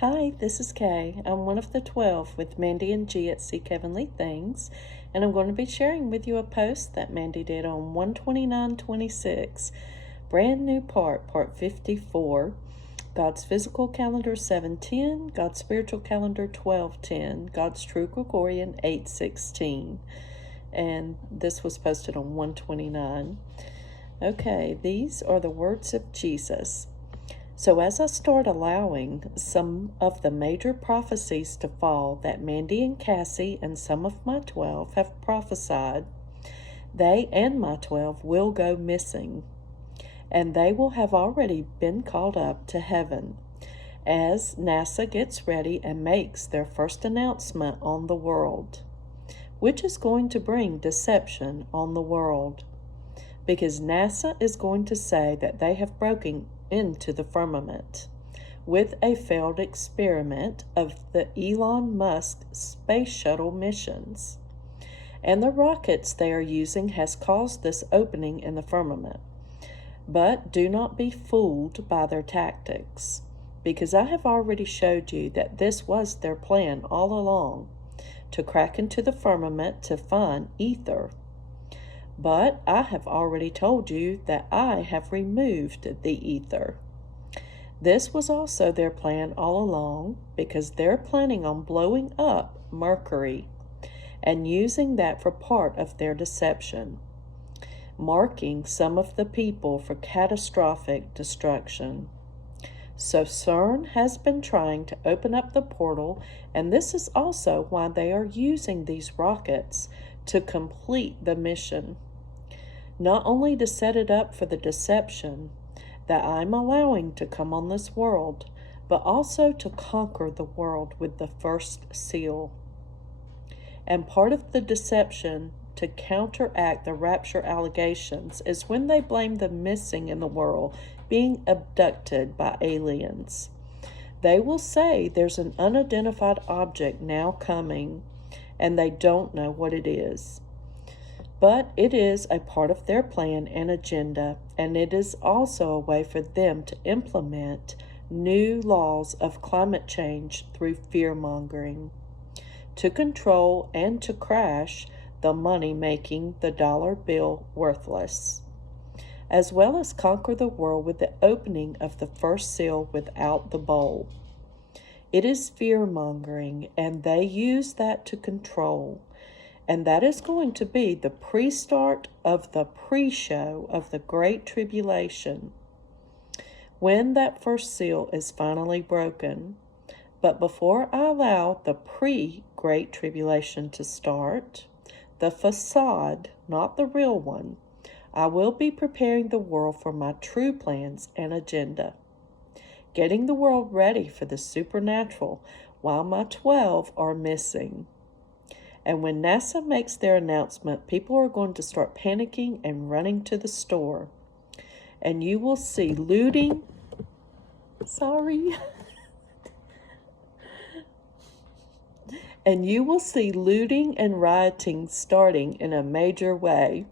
Hi, this is Kay. I'm one of the 12 with Mandi and G at Seek Heavenly Things, and I'm going to be sharing with you a post that Mandi did on 129:26, brand new part 54, God's physical calendar 7:10, God's spiritual calendar 12:10, God's True Gregorian 8:16, and this was posted on 129. Okay, these are the words of Jesus. So as I start allowing some of the major prophecies to fall that Mandi and Cassie and some of my 12 have prophesied, they and my 12 will go missing, and they will have already been called up to heaven as NASA gets ready and makes their first announcement on the world, which is going to bring deception on the world, because NASA is going to say that they have broken into the firmament with a failed experiment of the Elon Musk space shuttle missions. And the rockets they are using has caused this opening in the firmament. But do not be fooled by their tactics, because I have already showed you that this was their plan all along, to crack into the firmament to find ether. But I have already told you that I have removed the ether. This was also their plan all along, because they're planning on blowing up Mercury and using that for part of their deception, marking some of the people for catastrophic destruction. So CERN has been trying to open up the portal, and this is also why they are using these rockets to complete the mission. Not only to set it up for the deception that I'm allowing to come on this world, but also to conquer the world with the first seal. And part of the deception to counteract the rapture allegations is when they blame the missing in the world being abducted by aliens. They will say there's an unidentified object now coming, and they don't know what it is. But it is a part of their plan and agenda, and it is also a way for them to implement new laws of climate change through fear-mongering, to control and to crash the money, making the dollar bill worthless, as well as conquer the world with the opening of the first seal without the bowl. It is fear-mongering, and they use that to control. And that is going to be the pre-start of the pre-show of the Great Tribulation, when that first seal is finally broken. But before I allow the pre-Great Tribulation to start, the facade, not the real one, I will be preparing the world for my true plans and agenda, getting the world ready for the supernatural while my 12 are missing. And when NASA makes their announcement, people are going to start panicking and running to the store. And you will see looting. And you will see looting and rioting starting in a major way.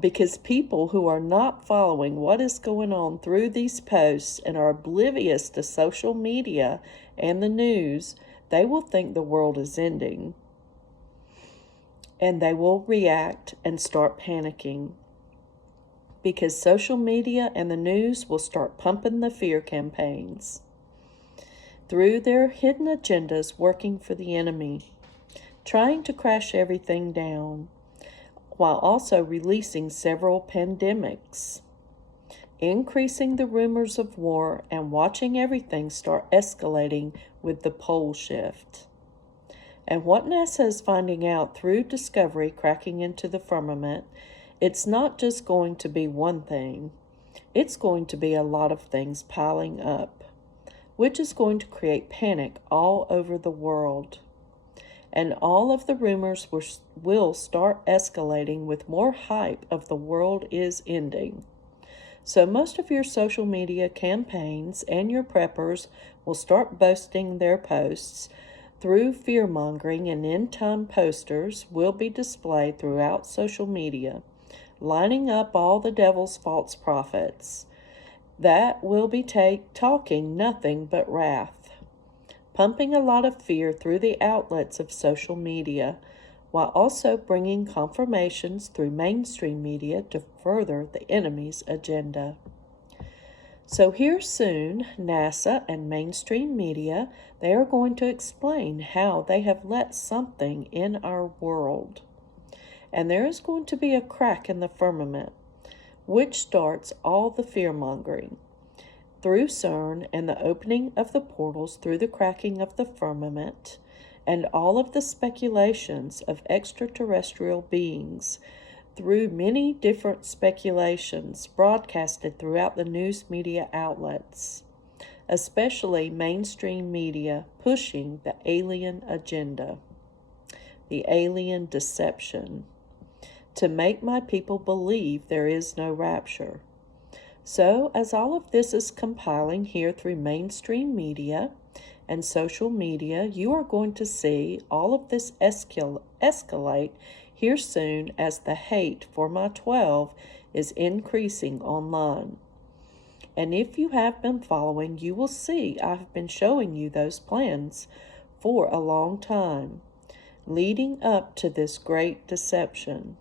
Because people who are not following what is going on through these posts and are oblivious to social media and the news, they will think the world is ending, and they will react and start panicking, because social media and the news will start pumping the fear campaigns through their hidden agendas, working for the enemy, trying to crash everything down, while also releasing several pandemics, increasing the rumors of war, and watching everything start escalating with the pole shift. And what NASA is finding out through discovery cracking into the firmament, it's not just going to be one thing. It's going to be a lot of things piling up, which is going to create panic all over the world. And all of the rumors will start escalating with more hype of the world is ending. So most of your social media campaigns and your preppers will start boasting their posts through fear-mongering, and end-time posters will be displayed throughout social media, lining up all the devil's false prophets. that will be talking nothing but wrath, pumping a lot of fear through the outlets of social media, while also bringing confirmations through mainstream media to further the enemy's agenda. So here soon, NASA and mainstream media, they are going to explain how they have let something in our world. And there is going to be a crack in the firmament, which starts all the fear-mongering. Through CERN and the opening of the portals through the cracking of the firmament, and all of the speculations of extraterrestrial beings, through many different speculations broadcasted throughout the news media outlets, especially mainstream media pushing the alien agenda, the alien deception, to make my people believe there is no rapture. So, as all of this is compiling here through mainstream media and social media, you are going to see all of this escalate here soon as the hate for my 12 is increasing online. And if you have been following, you will see I have been showing you those plans for a long time, leading up to this great deception.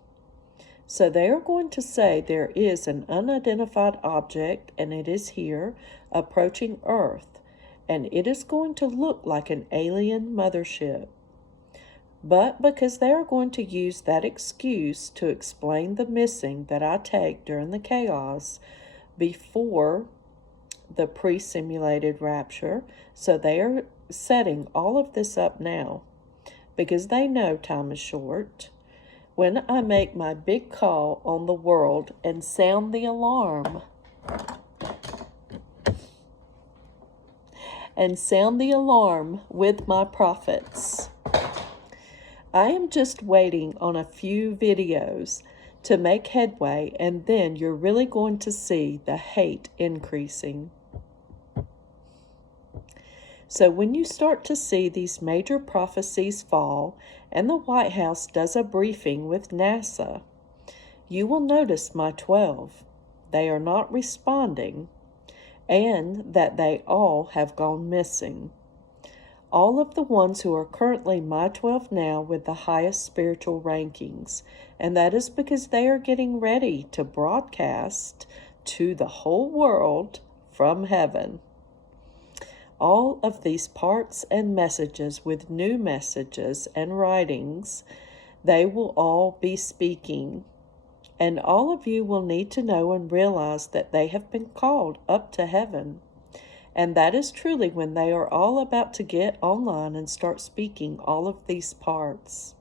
So they are going to say there is an unidentified object, and it is here, approaching Earth, and it is going to look like an alien mothership. But because they are going to use that excuse to explain the missing that I take during the chaos before the pre-simulated rapture, so they are setting all of this up now, because they know time is short. When I make my big call on the world and sound the alarm, with my prophets, I am just waiting on a few videos to make headway, and then you're really going to see the hate increasing. So when you start to see these major prophecies fall, and the White House does a briefing with NASA, you will notice my 12. They are not responding, and that they all have gone missing. All of the ones who are currently my 12 now with the highest spiritual rankings, and that is because they are getting ready to broadcast to the whole world from heaven. All of these parts and messages with new messages and writings, they will all be speaking. And all of you will need to know and realize that they have been called up to heaven. And that is truly when they are all about to get online and start speaking all of these parts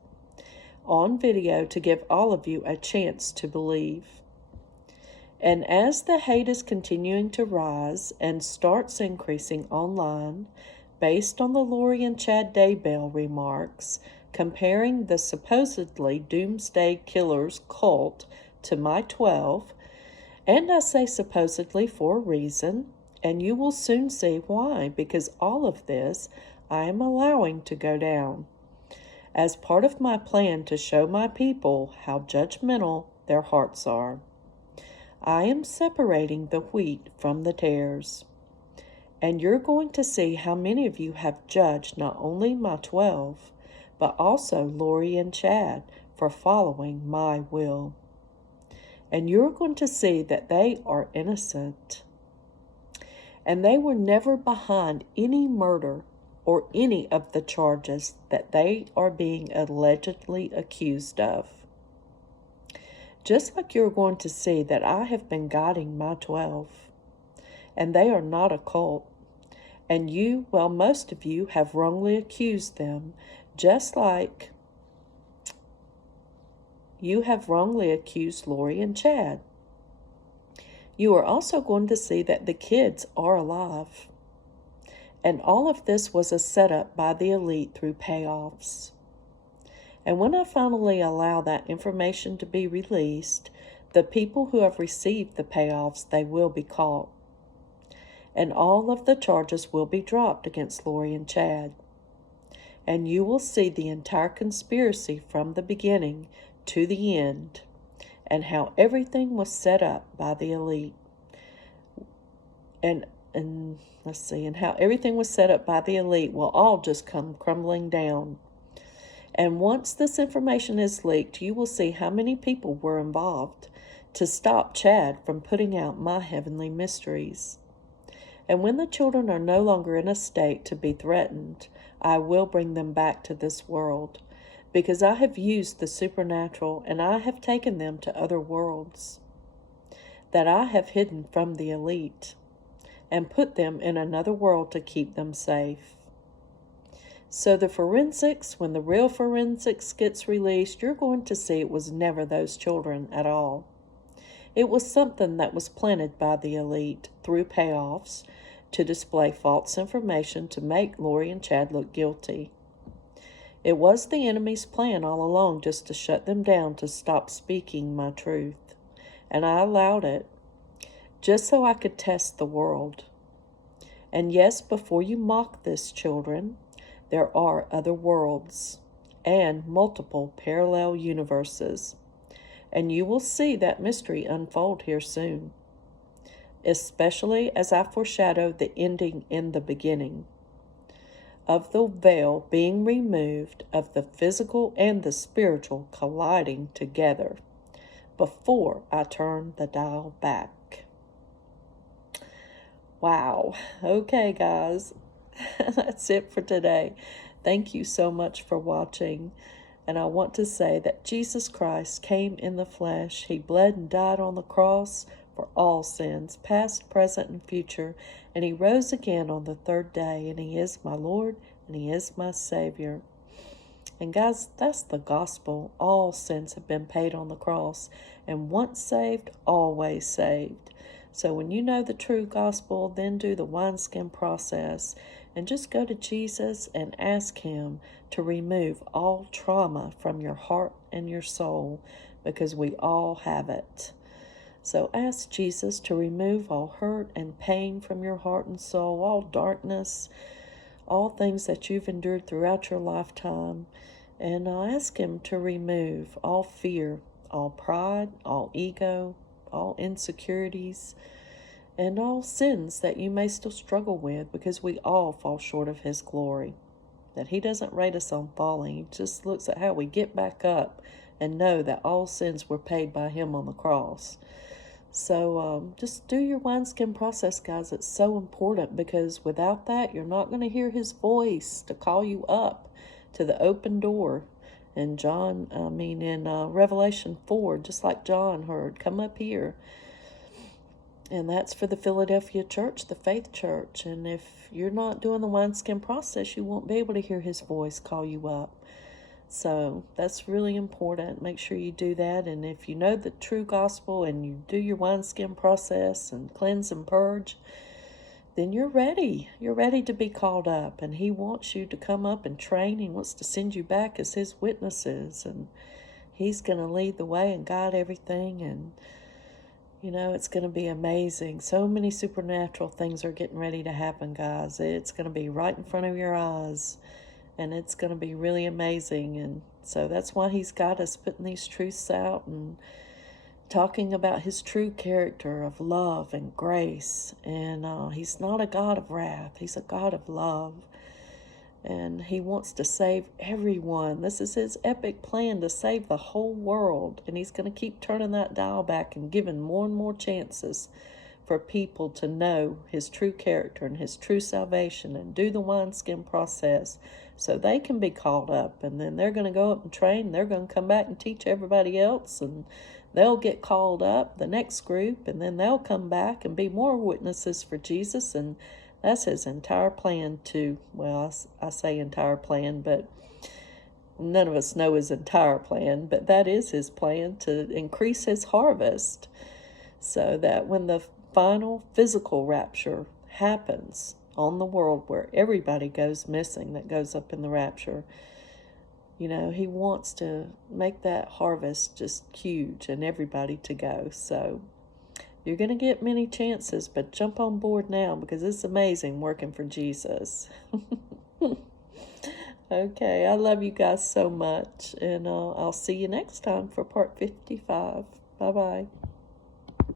on video to give all of you a chance to believe. And as the hate is continuing to rise and starts increasing online, based on the Lori and Chad Daybell remarks, comparing the supposedly doomsday killers cult to my 12, and I say supposedly for a reason, and you will soon see why, because all of this I am allowing to go down, as part of my plan to show my people how judgmental their hearts are. I am separating the wheat from the tares. And you're going to see how many of you have judged not only my 12, but also Lori and Chad for following my will. And you're going to see that they are innocent. And they were never behind any murder or any of the charges that they are being allegedly accused of. Just like you're going to see that I have been guiding my 12, and they are not a cult. And you, well, most of you have wrongly accused them, just like you have wrongly accused Lori and Chad. You are also going to see that the kids are alive. And all of this was a setup by the elite through payoffs. And when I finally allow that information to be released, the people who have received the payoffs, they will be caught. And all of the charges will be dropped against Lori and Chad. And you will see the entire conspiracy from the beginning to the end, and how everything was set up by the elite. and let's see, and how everything was set up by the elite will all just come crumbling down. And once this information is leaked, you will see how many people were involved to stop Chad from putting out my heavenly mysteries. And when the children are no longer in a state to be threatened, I will bring them back to this world, because I have used the supernatural and I have taken them to other worlds that I have hidden from the elite and put them in another world to keep them safe. So the forensics, when the real forensics gets released, you're going to see it was never those children at all. It was something that was planted by the elite through payoffs to display false information to make Lori and Chad look guilty. It was the enemy's plan all along just to shut them down to stop speaking my truth. And I allowed it, just so I could test the world. And yes, before you mock this, children, there are other worlds and multiple parallel universes. And you will see that mystery unfold here soon, especially as I foreshadow the ending in the beginning of the veil being removed, of the physical and the spiritual colliding together before I turn the dial back. Wow. Okay, guys. That's it for today. Thank you so much for watching. And I want to say that Jesus Christ came in the flesh. He bled and died on the cross for all sins, past, present, and future. And he rose again on the third day. And he is my Lord and he is my Savior. And guys, that's the gospel. All sins have been paid on the cross. And once saved, always saved. So when you know the true gospel, then do the wineskin process. And just go to Jesus and ask him to remove all trauma from your heart and your soul, because we all have it. So ask Jesus to remove all hurt and pain from your heart and soul, all darkness, all things that you've endured throughout your lifetime. And ask him to remove all fear, all pride, all ego, all insecurities, and all sins that you may still struggle with, because we all fall short of his glory. That he doesn't rate us on falling. He just looks at how we get back up and know that all sins were paid by him on the cross. So just do your wineskin process, guys. It's so important, because without that, you're not going to hear his voice to call you up to the open door. And in Revelation 4, just like John heard, come up here. And that's for the Philadelphia church, the faith church. And if you're not doing the wineskin process, you won't be able to hear his voice call you up. So that's really important. Make sure you do that. And if you know the true gospel and you do your wineskin process and cleanse and purge, then you're ready. You're ready to be called up. And he wants you to come up and train. He wants to send you back as his witnesses. And he's going to lead the way and guide everything. And it's going to be amazing. So many supernatural things are getting ready to happen, guys. It's going to be right in front of your eyes. And it's going to be really amazing. And so that's why he's got us putting these truths out and talking about his true character of love and grace. And he's not a God of wrath. He's a God of love. And he wants to save everyone. This is his epic plan to save the whole world. And he's going to keep turning that dial back and giving more and more chances for people to know his true character and his true salvation and do the wineskin process so they can be called up. And then they're going to go up and train. They're going to come back and teach everybody else. And they'll get called up, the next group. And then they'll come back and be more witnesses for Jesus. And that's his entire plan I say entire plan, but none of us know his entire plan, but that is his plan, to increase his harvest so that when the final physical rapture happens on the world, where everybody goes missing that goes up in the rapture, he wants to make that harvest just huge and everybody to go. So you're going to get many chances, but jump on board now, because it's amazing working for Jesus. Okay, I love you guys so much, and I'll see you next time for part 55. Bye-bye.